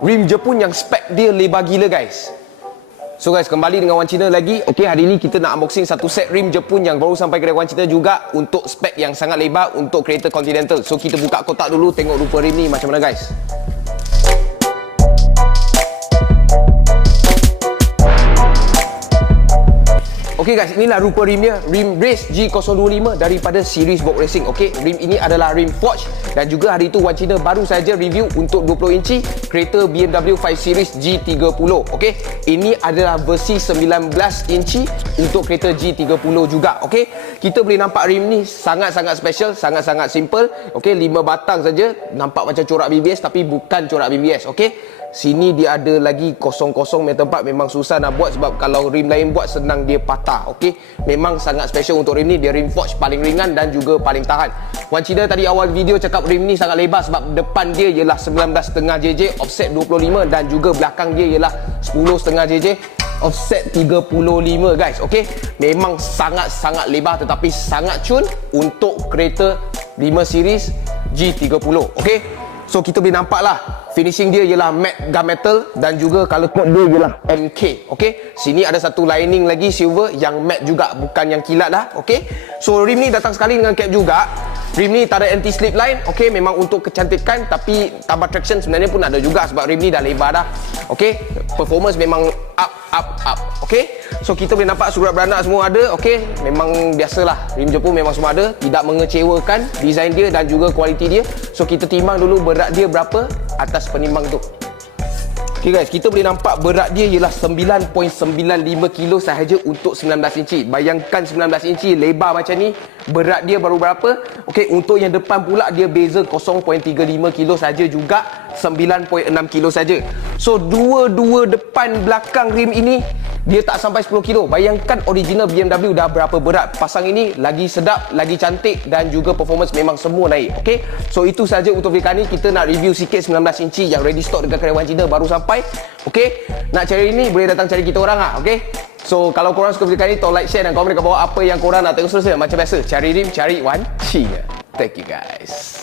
Rim Jepun yang spek dia lebar gila guys. So guys, kembali dengan Wan Cina lagi. Okay, hari ni kita nak unboxing satu set rim Jepun yang baru sampai kedai Wan Cina juga untuk spek yang sangat lebar untuk kereta Continental. So kita buka kotak dulu, tengok rupa rim ni macam mana guys. Okey guys, inilah rupa rim dia, rim Race G025 daripada series box racing. Okey, rim ini adalah rim forged dan juga hari itu Wan Cina baru saja review untuk 20 inci kereta BMW 5 Series G30. Okey, ini adalah versi 19 inci untuk kereta G30 juga. Okey, kita boleh nampak rim ni sangat-sangat special, sangat-sangat simple. Okey, 5 batang saja, nampak macam corak BBS tapi bukan corak BBS. Okey, sini dia ada lagi kosong-kosong punya tempat, memang susah nak buat sebab kalau rim lain buat senang dia patah. Okey, memang sangat special untuk rim ni, dia rim forged paling ringan dan juga paling tahan. Wan Cina tadi awal video cakap rim ni sangat lebar sebab depan dia ialah 19.5 JJ offset 25 dan juga belakang dia ialah 10.5 JJ offset 35 guys. Okey, memang sangat-sangat lebar tetapi sangat cun untuk kereta 5 series G30. Okey, so kita boleh nampak lah finishing dia ialah matte gunmetal dan juga color code dia ialah MK. Okey, sini ada satu lining lagi silver yang matte juga, bukan yang kilat lah. Okey, so rim ni datang sekali dengan cap juga. Rim ni tak ada anti slip line. Okey, memang untuk kecantikan tapi tambah traction sebenarnya pun ada juga sebab rim ni dah lebar dah. Okey, performance memang up. Okey, so kita boleh nampak surat beranak semua ada. Okey, memang biasalah rim Jepun memang semua ada, tidak mengecewakan design dia dan juga kualiti dia. So kita timbang dulu berat dia berapa atas penimbang tu. Okay guys, kita boleh nampak berat dia ialah 9.95 kilo sahaja untuk 19 inci. Bayangkan 19 inci lebar macam ni, berat dia baru berapa? Okey, untuk yang depan pula dia beza 0.35 kilo saja juga, 9.6 kilo saja. So dua-dua depan belakang rim ini dia tak sampai 10 kilo. Bayangkan original BMW dah berapa berat. Pasang ini lagi sedap, lagi cantik dan juga performance memang semua naik. Okey, so itu saja untuk video kali ni. Kita nak review sikit 19 inci yang ready stock dekat kedai Wan Cina baru sampai. Okey, nak cari ni boleh datang cari kita orang lah. Okey, so kalau korang suka video kali ni, tolong like, share dan komen dekat bawah apa yang korang nak tengok seterusnya. Macam biasa, cari rim, cari Wan Cina. Thank you guys.